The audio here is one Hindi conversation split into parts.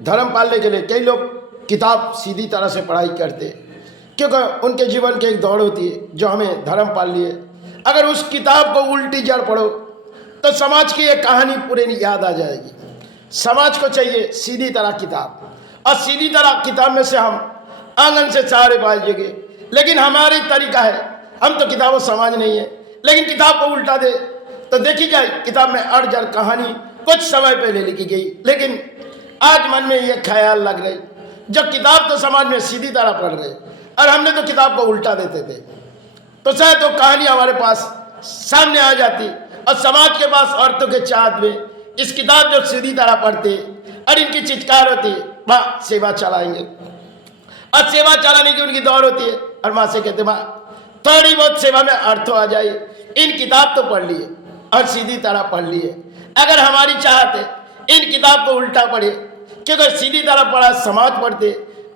धर्म पालने के लिए कई लोग किताब सीधी तरह से पढ़ाई करते, क्योंकि उनके जीवन की एक दौड़ होती है जो हमें धर्म पाल लिए। अगर उस किताब को उल्टी जड़ पढ़ो तो समाज की एक कहानी पूरी याद आ जाएगी। समाज को चाहिए सीधी तरह किताब, और सीधी तरह किताब में से हम आंगन से चारे पाएंगे। लेकिन हमारी तरीका है, हम तो किताबों समाज नहीं है, लेकिन किताब को उल्टा दे तो देखी जाए किताब में अड़ जड़ कहानी कुछ समय पहले लिखी गई, लेकिन आज मन में ये ख्याल लग रही जो किताब तो समाज में सीधी तरह पढ़ रहे और हमने तो किताब को उल्टा देते थे, तो शायद तो कहानी हमारे पास सामने आ जाती और समाज के पास औरतों के चाहत में इस किताब जो सीधी तरह पढ़ते और इनकी चिৎकार होती है, माँ सेवा चलाएंगे, और सेवा चलाने की उनकी दौड़ होती है और माँ से कहते माँ थोड़ी बहुत सेवा में अर्थ आ जाए, इन किताब तो पढ़ लिए और सीधी तरह पढ़ लिए। अगर हमारी चाहत है इन किताब को उल्टा पढ़े, क्योंकि सीधी तरह पढ़ा समाज पढ़ते,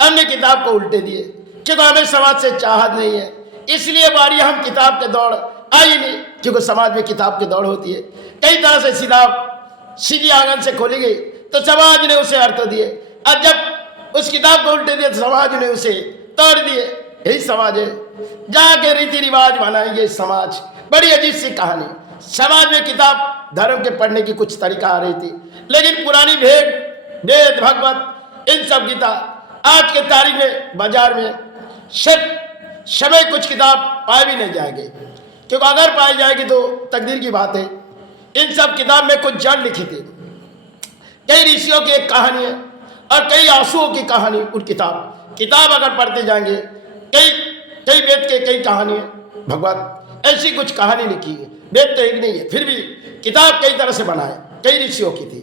हमने किताब को उल्टे दिए क्योंकि हमें समाज से चाहत नहीं है, इसलिए बारी हम किताब के दौड़ आई नहीं, क्योंकि समाज में किताब की दौड़ होती है। कई तरह से सीधी आंगन से खोली गई तो समाज ने उसे अर्थ दिए, और जब उस किताब को उल्टे दिए तो समाज ने उसे तोड़ दिए। यही समाज है जहाँ के रीति रिवाज बनाएंगे समाज। बड़ी अजीब सी कहानी, समाज में किताब धर्म के पढ़ने की कुछ तरीका आ रही थी, लेकिन पुरानी वेद भगवत इन सब गीता आज के तारीख में बाजार में समय कुछ किताब पाए भी नहीं जाएंगे, क्योंकि अगर पाई जाएगी तो तकदीर की बात है। इन सब किताब में कुछ जड़ लिखी थी, कई ऋषियों की एक कहानी है और कई आंसुओं की कहानी। उन किताब अगर पढ़ते जाएंगे, कई वेद के कई कहानी है, भगवत ऐसी कुछ कहानी लिखी है। वेद तो एक नहीं है, फिर भी किताब कई तरह से बनाए, कई ऋषियों की थी।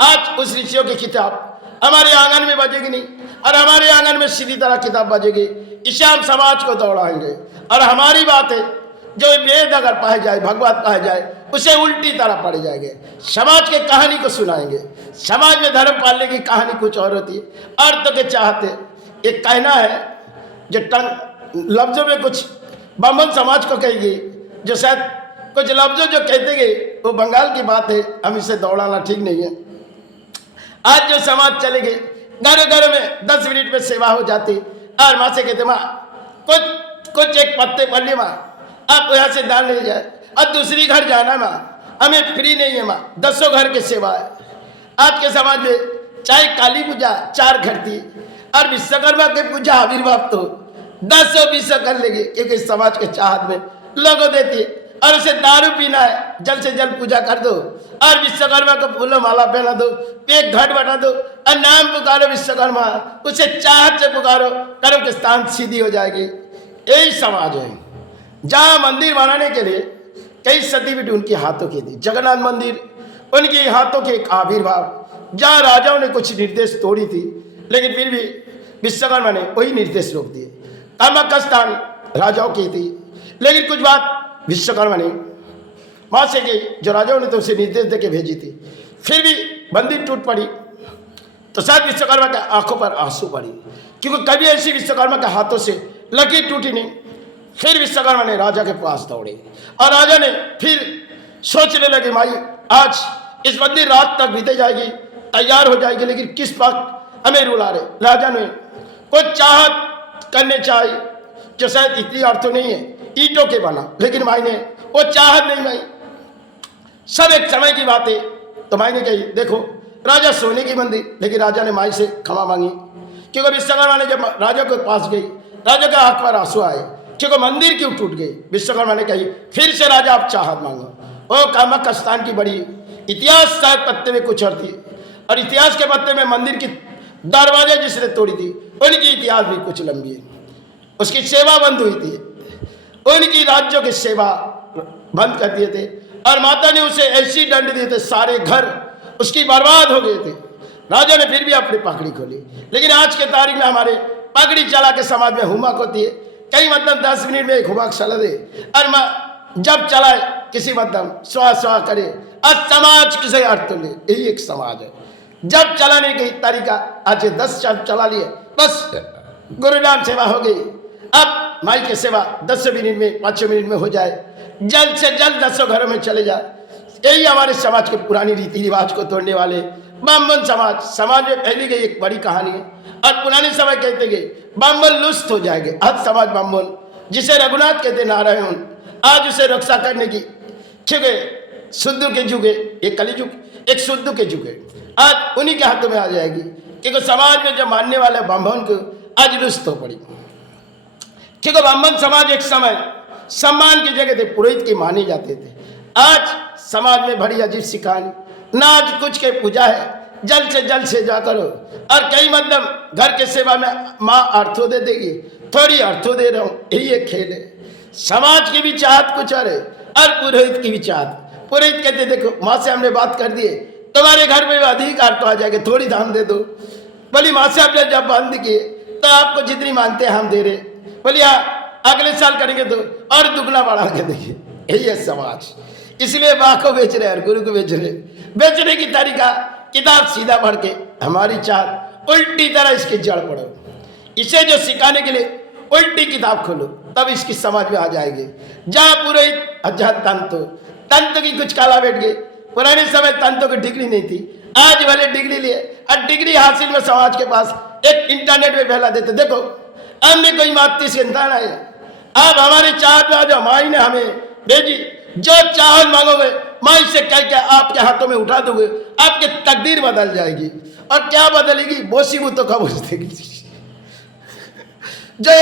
आज उस ऋषियों की किताब हमारे आंगन में बजेगी नहीं, और हमारे आंगन में सीधी तरह किताब बजेगी, इसे हम समाज को दौड़ाएंगे। और हमारी बात है जो वेद अगर पाए जाए, भगवत पाए जाए, उसे उल्टी तरह पढ़े जाएंगे, समाज के कहानी को सुनाएंगे। समाज में धर्म पालने की कहानी कुछ और होती है, अर्थ के चाहते एक कहना है जो लफ्जों में कुछ ब्राह्मण समाज को कहेगी, जो शायद कुछ लफ्जों जो कहते गए वो बंगाल की बात है, हम इसे दौड़ाना ठीक नहीं है। आज जो समाज चले गए, घर घर में 10 मिनट में सेवा हो जाती, और माँ से कहते माँ कुछ एक पत्ते पढ़ ली माँ, आप यहाँ से दान ले जाए, और दूसरी घर जाना माँ, हमें फ्री नहीं है माँ, 10 घर की सेवा है। आज के समाज में चाहे काली पूजा 4 घर थी, और विश्वकर्मा की पूजा आविर्भाव तो 10-20 कर लेंगे, क्योंकि समाज के चाहत में लोगों देती है। और उसे दारू पीना है, जल्द से जल्द पूजा कर दो, और विश्वकर्मा को फूलों माला पहना दो, एक घट बना दो, और नाम पुकारो विश्वकर्मा, उसे चाहत से पुकारो, कर्म के स्थान सीधी हो जाएगी। यही समाज है जहाँ मंदिर बनाने के लिए कई सदी भी उनके हाथों की थी। जगन्नाथ मंदिर उनके हाथों के एक आविर्भाव, जहाँ राजाओं ने कुछ निर्देश तोड़ी थी, लेकिन फिर भी विश्वकर्मा ने वही निर्देश रोक दिए। कामाख्या स्थान राजाओं की थी, लेकिन कुछ बात विश्वकर्मा ने वहां से गई, जो राजाओं ने तो उसे निर्देश देके भेजी थी, फिर भी मंदिर टूट पड़ी। तो शायद विश्वकर्मा के आंखों पर आंसू पड़ी, क्योंकि कभी ऐसी विश्वकर्मा के हाथों से लकीर टूटी नहीं। फिर विश्वकर्मा ने राजा के पास दौड़े, और राजा ने फिर सोचने लगे माई आज इस मंदिर रात तक बीते जाएगी, तैयार हो जाएगी, लेकिन किस वक्त हमें रुला रहे। राजा ने कुछ चाहत करने चाहिए, जो शायद इतनी अर्थ नहीं है, ईंटों के बना, लेकिन माई ने वो चाहत नहीं माई, सब एक समय की बात है। तो माई ने कही देखो राजा सोने की मंदिर, लेकिन राजा ने माई से क्षमा मांगी, क्योंकि विश्वकर्मा ने जब राजा के पास गई, राजा के आंख पर आंसू आए, क्योंकि मंदिर क्यों टूट गई। विश्वकर्मा ने कही फिर से राजा आप चाहत मांगो। वो कामाख्या स्थान की बड़ी इतिहास शायद पत्ते में कुछ और थी, और इतिहास के पत्ते में मंदिर की दरवाजे जिसने तोड़ी थी उनकी इतिहास भी कुछ लंबी है। उसकी सेवा बंद हुई थी, उनकी राज्यों की सेवा बंद कर दिए थे, और माता ने उसे ऐसी दंड दिए थे, सारे घर उसकी बर्बाद हो गए थे। राजा ने फिर भी अपनी पकड़ी खोली, लेकिन आज के तारीख में हमारे पगड़ी चला के समाज में हुमक होती है। कई मतलब 10 मिनट में एक हुमक चला दे, और जब चलाए किसी मतलब स्वा करे, और समाज किसे अर्थ ले। यही एक समाज है। जब चलाने की तरीका आज 10 चला लिए, बस गुरुनाम सेवा हो गई। अब माई की सेवा 10 मिनट में 5 मिनट में हो जाए, जल्द से जल्द 10 घरों में चले जाए। यही हमारे समाज के पुरानी रीति रिवाज को तोड़ने वाले ब्राह्मण समाज, समाज में फैली गई एक बड़ी कहानी है। और पुराने समय कहते गए ब्राह्मण लुष्ट हो जाएंगे। आज समाज ब्राह्मण, जिसे रघुनाथ कहते नारायण, आज उसे रक्षा करने की छुगे शुद्ध के जुगे, एक कली जुग, एक शुद्ध के जुगे, आज उन्हीं के हाथों में आ जाएगी। क्योंकि समाज में जो मानने वाले ब्राह्मण को आज लुष्ट हो पड़ी। क्योंकि ब्राह्मण समाज एक समय सम्मान की जगह थे, पुरोहित की माने जाते थे। आज समाज में बड़ी अजीब सी कहानी, ना आज कुछ के पूजा है, जल्द से जा करो। और कई मतलब घर के सेवा में माँ अर्थों दे देगी, थोड़ी अर्थों दे रहा हूँ, यही एक खेल है। समाज की भी चाहत कुछ और है और पुरोहित की भी चाहत। पुरोहित कहते देखो माँ से हमने बात कर दिए, तुम्हारे घर में अधिक अर्थ आ जाएंगे, थोड़ी दान दे दो। बोली माँ से आपने जब बंद किए तो आपको जितनी मानते हैं हम दे रहे। बोली अगले साल करेंगे तो और दुगना बढ़ा के देखिए, यही है समाज। इसलिए माँ को बेच रहे और गुरु को बेच रहे। बेचने की तरीका किताब सीधा पढ़ के, हमारी चाहत उल्टी तरह इसकी जड़ पड़ो। इसे जो सिखाने के लिए उल्टी किताब खोलो, तब इसकी समझ में आ जाएगी। जहाँ पुरोहित और जहाँ तंत्र की कुछ काला बैठ गई। पुराने समय तंत्रों की डिग्री नहीं थी, आज वाले डिग्री लिए और डिग्री हासिल में समाज के पास एक इंटरनेट में फैला देते। देखो हमने कोई मातृ संतान आई, आप हमारे चाहत में आ जाओ, माई ने हमें भेजी, जो चाहत मांगोगे माई से कह के आपके हाथों में उठा दोगे, आपकी तकदीर बदल जाएगी। और क्या बदलेगी? मुसीबतों का बोझ देगी। जो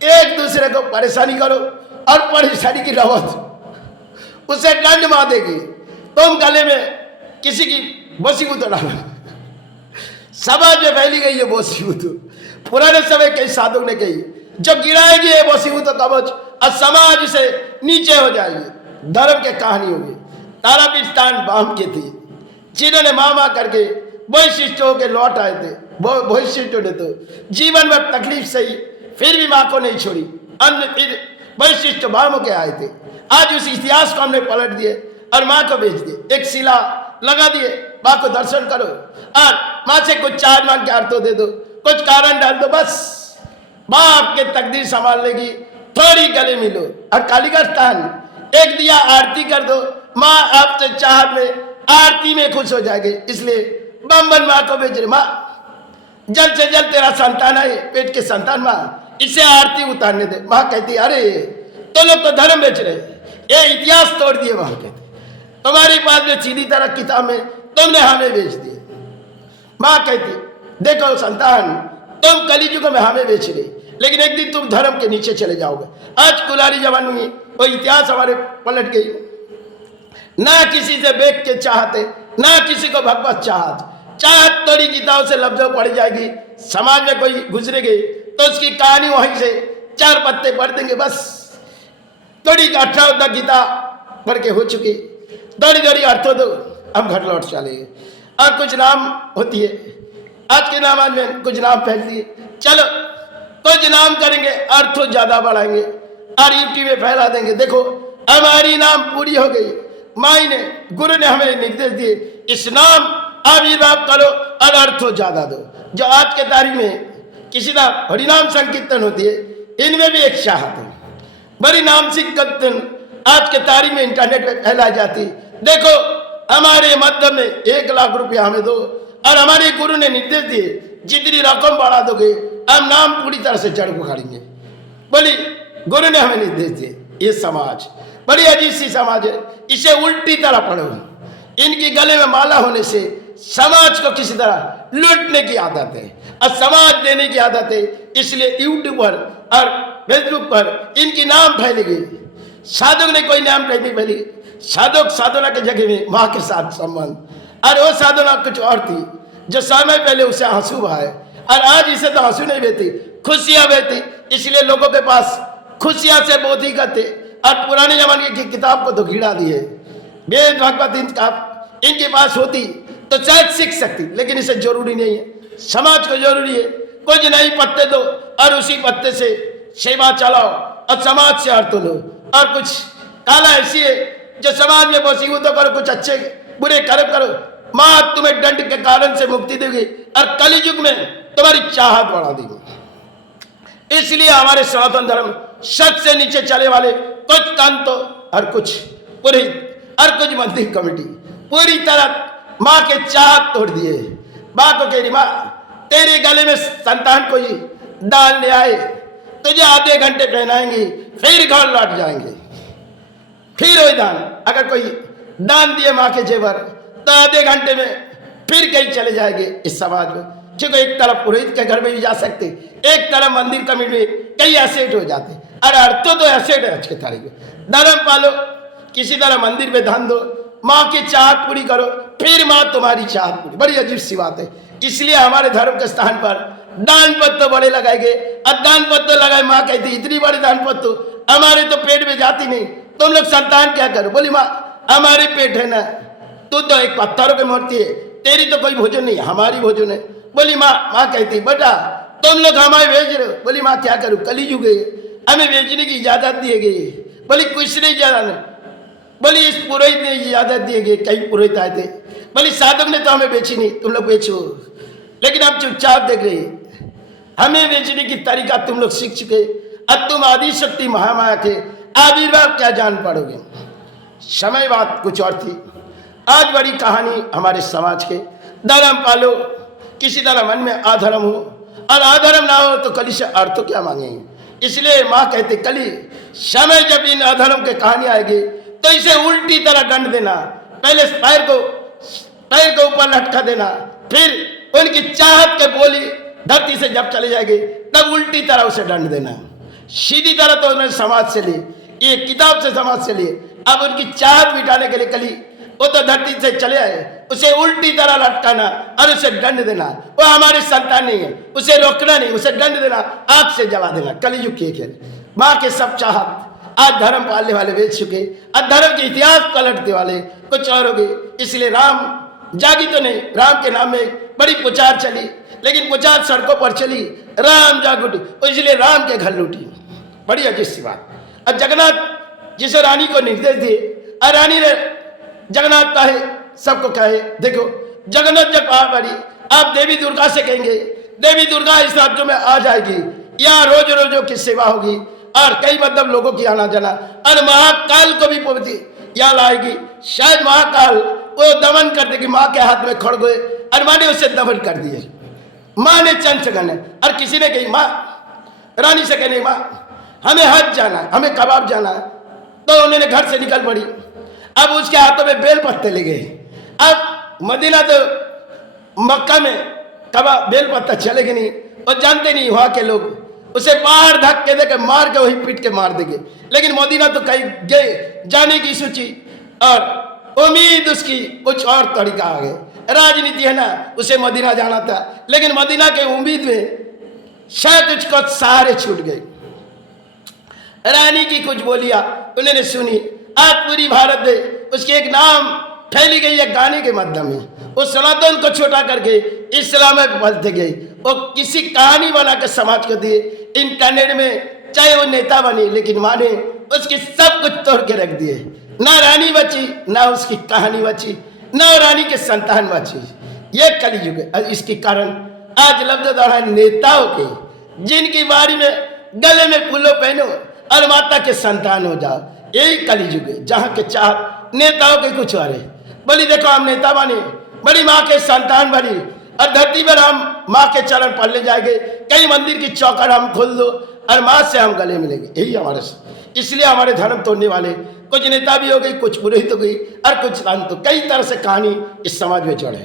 एक दूसरे को परेशानी करो और परेशानी की रवत उसे दंड मार देगी। तुम गले में किसी की मुसीबत डालो। समाज में फैली गई है मुसीबत। पुराने समय के साधु ने कही, जो गिराएगी ये मुसीबतों का बोझ और समाज से नीचे हो जाएगी। धर्म के कहानी होगी। तारापीठ स्थान बाम के थी, जिन्होंने मामा करके वैशिष्टों के लौट आए थे। वैशिष्टों ने तो जीवन में तकलीफ सही, फिर भी माँ को नहीं छोड़ी। अन्य फिर वैशिष्ट बामों के आए थे। आज उस इतिहास को हमने पलट दिए और माँ को बेच दिए। एक शिला लगा दिए, माँ को दर्शन करो और माँ से कुछ चार मांग के अर्थों दे दो, कुछ कारण डाल दो, बस माँ आपके तकदीर संभाल लेगी। थोड़ी गले मिलो और कालिका स्थान एक दिया आरती कर दो, माँ आपसे चाहत में आरती में खुश हो जाएगी। इसलिए बम्बन माँ को बेच रहे। माँ जल्द से जल्द तेरा संतान आए, पेट के संतान, माँ इसे आरती उतारने दे। माँ कहती अरे तो लोग तो धर्म बेच रहे, ये इतिहास तोड़ दिए। माँ कहती तुम्हारी पास में सीधी तरह किताब में तुमने हमें बेच दिए। माँ कहती देखो संतान, तुम कलियुग में हमें बेच रहे, लेकिन एक दिन तुम धर्म के नीचे चले जाओगे। आज कुलारी जवानी में वो इतिहास हमारे पलट गई। ना किसी से बेच के चाहते, ना किसी को भगवत चाहत तोड़ी गीताओं से लफ्जों पड़ जाएगी। समाज में कोई गुजरेगी तो उसकी कहानी वहीं से चार पत्ते पढ़ देंगे, बस थोड़ी 18 गीता पढ़ के हो चुकी, थोड़ी अर्थों दो, हम घर लौट चले। और कुछ नाम होती है, आज के नाम में कुछ नाम फैल दिए, चलो कुछ नाम करेंगे, अर्थों ज्यादा बढ़ाएंगे और यूट्यूब में फैला देंगे। देखो हमारी नाम पूरी हो गई। माई ने, गुरु ने हमें निर्देश दिए, इस नाम आविर्भाव करो और अर्थों ज्यादा दो। जो आज के तारीख में किसी का हरिनाम संकीर्तन होती है, इनमें भी एक चाहत है। बड़ी नाम संकीर्तन आज के तारीख में इंटरनेट पे फैलाई जाती। देखो हमारे मध्य में 1 लाख रुपया हमें दो और हमारे गुरु ने निर्देश दिए जितनी रकम बढ़ा दोगे हम नाम पूरी तरह से जड़ उखाड़ेंगे। बोली गुरु ने हमें निर्देश दिए। ये समाज बड़ी अजीब सी समाज है, इसे उल्टी तरह पढ़ो। इनकी गले में माला होने से समाज को किसी तरह लूटने की आदत है और समाज देने की आदत है। इसलिए यूट्यूब पर और फेसबुक पर इनकी नाम फैलेगी। साधक ने कोई नाम नहीं फैली। साधक साधना के जगह में माँ के साथ संबंध, और वो साधना कुछ और थी जो समय पहले उसे आंसू बहाए और आज इसे तो आंसू नहीं बहती, खुशियां बहती। इसलिए लोगों के पास खुशियां से बोधी करते और पुराने जमाने की किताब को तो गिरा दिए। वेद भगवत इनके पास होती तो शायद सीख सकती, लेकिन इसे जरूरी नहीं है। समाज को जरूरी है कुछ नई पत्ते दो और उसी पत्ते से सेवा चलाओ और समाज से अर्थ लो। और कुछ काला ऐसी है जो समाज में मुसीबतों करो, कुछ अच्छे बुरे कर्म करो, माँ तुम्हें दंड के कारण से मुक्ति देगी और कलियुग में तुम्हारी चाहत बढ़ा देगी। इसलिए हमारे सनातन धर्म सच से नीचे चले वाले कुछ तंत्र और कुछ पुरोहित और कुछ मंदिर कमेटी पूरी तरह माँ के चाक तोड़ दिए। माँ को कह रही, माँ तेरे गले में संतान कोई डाल ले आए, तुझे आधे घंटे पहनाएंगे, फिर घर लौट जाएंगे। फिर वही दान, अगर कोई दान दिए माँ के जेवर तो आधे घंटे में फिर कहीं चले जाएंगे इस समाज में। क्योंकि एक तरफ पुरोहित के घर में भी जा सकते, एक तरफ मंदिर कमेटी में कई एसेट हो जाते। अरे अर्थ तो एसेट है अच्छे तरीके, धर्म पालो, किसी तरह मंदिर में दान दो, माँ की चाहत पूरी करो, फिर माँ तुम्हारी चाहत पूरी। बड़ी अजीब सी बात है। इसलिए हमारे धर्म के स्थान पर दान पत्र बड़े लगाए गए। अब दान पत्र लगाए, माँ कहती इतनी बड़ी दान पत्र हमारे तो पेट में जाती नहीं, तुम लोग संतान क्या करो। बोली माँ हमारे पेट है ना, तू तो एक पत्थरों की मूर्ति है, तेरी तो कोई भोजन नहीं, हमारी भोजन है। बोली माँ कहती बेटा तुम लोग हमारे भेज रहे हो। बोली माँ क्या करूँ, कलयुग है, हमें बेचने की इजाजत दी गई है। बोली कुछ नहीं जाना। बोली इस पुरोहित ने इजाजत दी गई, कई पुरोहित आए थे। बोली साधक ने तो हमें बेची नहीं, तुम लोग बेचो। लेकिन हम चुपचाप देख रहे, हमें बेचने की तरीका तुम लोग सीख चुके, अब तुम आदि शक्ति महामाया के आविर्भाव क्या जान पड़ोगे। समय बात कुछ और थी। आज बड़ी कहानी हमारे समाज के, धर्म पालो, किसी तरह मन में आधर्म हो, और आधर्म ना हो तो कली से अर्थ क्या मांगेंगे। इसलिए माँ कहते कली समय जब इन अधर्म के कहानी आएगी तो इसे उल्टी तरह दंड देना। पहले पैर को ऊपर लटका देना, फिर उनकी चाहत के बोली धरती से जब चले जाएगी तब उल्टी तरह उसे दंड देना। सीधी तरह तो उन्होंने समाज से ली, ये किताब से समाज से लिए। अब उनकी चाहत मिटाने के लिए कली वो तो धरती से चले आए, उसे उल्टी तरह लटकाना और उसे दंड देना। वो हमारी संतान नहीं है, उसे रोकना नहीं, उसे दंड देना, आग से जला देना। कलयुग की खेल। माँ के सब चाहत आज धर्म पालने वाले बेच चुके, आज धर्म के इतिहास पलटने वाले कुछ और हो गए। इसलिए राम जागी तो नहीं, राम के नाम में बड़ी पुकार चली, लेकिन पुकार सड़कों पर चली, राम जाग उठी, इसलिए राम के घर लूटी। बड़ी अजीब सी बात। और जगन्नाथ जिस रानी को निर्देश दिए, और रानी ने जगन्नाथ कहे, सबको कहे देखो जगन्नाथ जब आ पड़ी, आप देवी दुर्गा से कहेंगे, देवी दुर्गा इस राज्य में आ जाएगी, यहाँ रोज रोजों की सेवा होगी, और कई मतलब लोगों की आना जाना, और महाकाल को भी पवित्र यहाँ लाएगी। शायद महाकाल वो दमन कर देगी, माँ के हाथ में खड़ गए और माँ ने उसे दमन कर दिए। माँ ने चंद से कहने, और किसी ने कही माँ रानी से कहने माँ हमें हज जाना है, हमें कबाब जाना है, तो उन्होंने घर से निकल पड़ी। अब उसके हाथों में बेल पत्ते ले गए। अब मदीना तो मक्का में कबाब बेल पत्ता चलेगा नहीं, और जानते नहीं वहां के लोग, उसे बाहर धक्के देकर मार के वही पीट के मार देंगे। लेकिन मदीना तो कहीं गए जाने की सोची, और उम्मीद उसकी कुछ और तरीका आ गए। राजनीति है ना, उसे मदीना जाना था, लेकिन मदीना के उम्मीद में शायद उसको सहारे छूट गए। रानी की कुछ बोलियां उन्होंने सुनी, आज पूरी भारत में उसके एक नाम फैली गई है गाने के माध्यम में। उस सनातन को छोटा करके इस्लाम में बदलते गई, वो किसी कहानी बना के समाज को दिए। इंटरनेट में चाहे वो नेता बनी, लेकिन माँ ने उसकी सब कुछ तोड़ के रख दिए। ना रानी बची, ना उसकी कहानी बची, ना रानी के संतान बची। ये कलयुग है। इसके कारण आज लफ्ज दौड़ा नेताओं के, जिनकी बारी में गले में फूलों पहनो और माता के संतान हो जाओ, यही कलयुग है, जहाँ के चाह नेताओं के कुछ और है। बोली देखो हम नेता बने, बड़ी माँ के संतान बनी, और धरती पर हम माँ के चरण पड़ने जाएंगे, कई मंदिर की चौखट हम खोल दो और माँ से हम गले मिलेंगे, यही हमारे। इसलिए हमारे धर्म तोड़ने वाले कुछ नेता भी हो गई, कुछ पुरोहित हो गई, और कुछ संत, कई तरह से कहानी इस समाज में चढ़े।